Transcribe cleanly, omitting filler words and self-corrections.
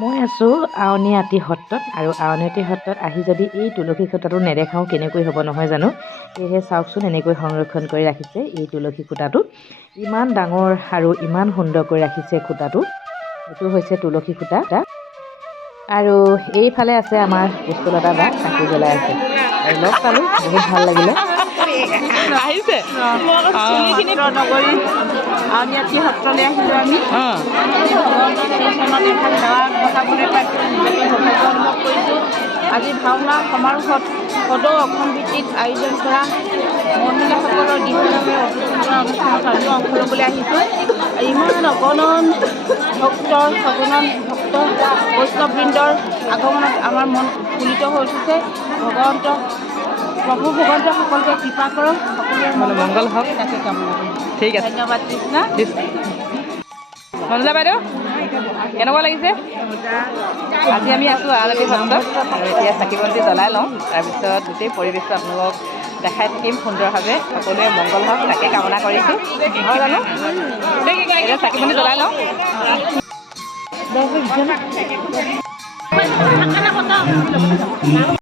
মই আছোঁ আউনীআটী সত্ৰত আৰু আউনীআটী সত্ৰত আহি যদি এই তুলসী খুঁটাটো নেদেখাওঁ কেনেকৈ হ'ব নহয় জানো। সেয়েহে চাওকচোন এনেকৈ সংৰক্ষণ কৰি ৰাখিছে এই তুলসী খুঁটাটো। ইমান ডাঙৰ আৰু ইমান সুন্দৰকৈ ৰাখিছে খুঁটাটো। এইটো হৈছে তুলসী খুঁটা আৰু এইফালে আছে আমাৰ পুষ্পলতা বা চাকি জ্বলাই আছে আৰু লগ পালোঁ বহুত ভাল লাগিলে। আহিছে নগৰী আউনীআটী সত্ৰলৈ আহিলোঁ আমি। ভগৱানৰ এখন সেৱা বচাবলৈ পাইছোঁ, নিজকে সৌভাগ্য অনুভৱ কৰিছোঁ। আজি ভাওনা সমাৰোহত সদৌ অসম ভিত্তিত আয়োজন কৰা মহিলাসকলৰ দীপনামে অভিযোগ কৰা অনুষ্ঠানত আমিও অংশ ল'বলৈ আহিছোঁ। ইমান অগণন ভক্ত বৈষ্ণৱবৃন্দৰ আগমনত আমাৰ মন পুলিত হৈ উঠিছে। প্ৰভু ভগৱন্ত সকলোকে কৃপা কৰক, সকলোৰে মংগল হওক। তাকে কামনা কৰিম। ঠিক আছে, ধন্যবাদ কৃষ্ণা। মঞ্জুলা বাইদেউ কেনেকুৱা লাগিছে? আজি আমি আছোঁ আউনীআটী সত্ৰত আৰু এতিয়া চাকি বন্তি জ্বলাই লওঁ। তাৰপিছত গোটেই পৰিৱেশটো আপোনালোকক দেখাই থাকিম সুন্দৰভাৱে। সকলোৱে মংগল হওক তাকে কামনা কৰিছোঁ। হয় জানো? এতিয়া চাকি বন্তি জ্বলাই লওঁ।